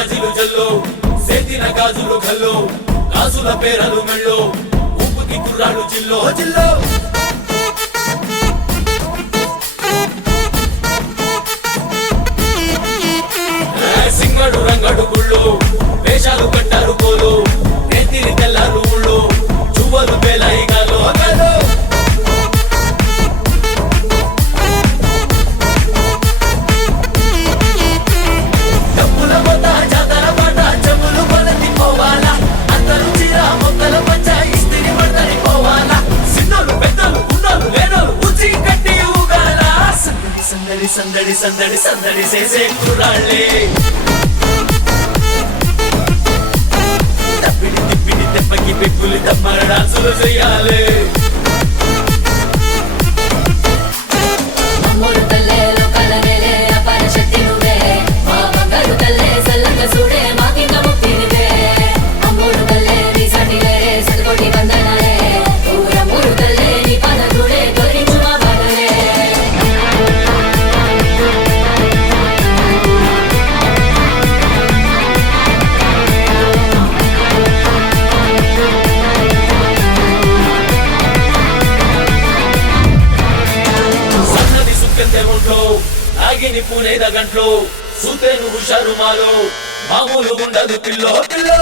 జాజిలు జల్లో సేతిన గాజులు గల్లో గాజుల పేరలు మెళ్ళో ఉప్పుకి కుర్రాడు జిల్లో జిల్లో సింగడు రంగడు గుళ్ళు వేషాలు కట్టారు పోలు నేతిని తెల్లారు ఊళ్ళు చువ్వలు పేలాయిగాలో డబ్బుల మొత్త జాతర పాట చెవులు కొలతి పోవాలా అందరూ చీర మొక్కల పంచ ఇస్తిరి పడతని పోవాలా సిన్నోలు పెద్దలు ఉన్నోలు లేనోలు ఉచి కట్టి ఊగాల సందడి సందడి సందడి సందడి సందడి చేసే కుర్రాళ్ళే తప్పిడి తిప్పిడి తెప్పకి పెక్కులు తమ్మర డాన్సులు చెయ్యాలి అమ్మోరు తల్లే లోకాల నేలే అపార శక్తి నువ్వే మా బంగారు తల్లే సల్లంగా చూడే మాకింక ముక్తి నువ్వే అమ్మోరు తల్లే నీ సాటి లేరే సతకోటి వందనాలే ఊరమ్మోరు తల్లే నీ పాద చూడే తొలగించు మా బాధలే సన్నది సుక్కెంతే ఒంట్లో ఆగిని పూనేద గంట్లో సూతేను హుషారు మాలో మామూలు ఉండదు పిల్లో పిల్లో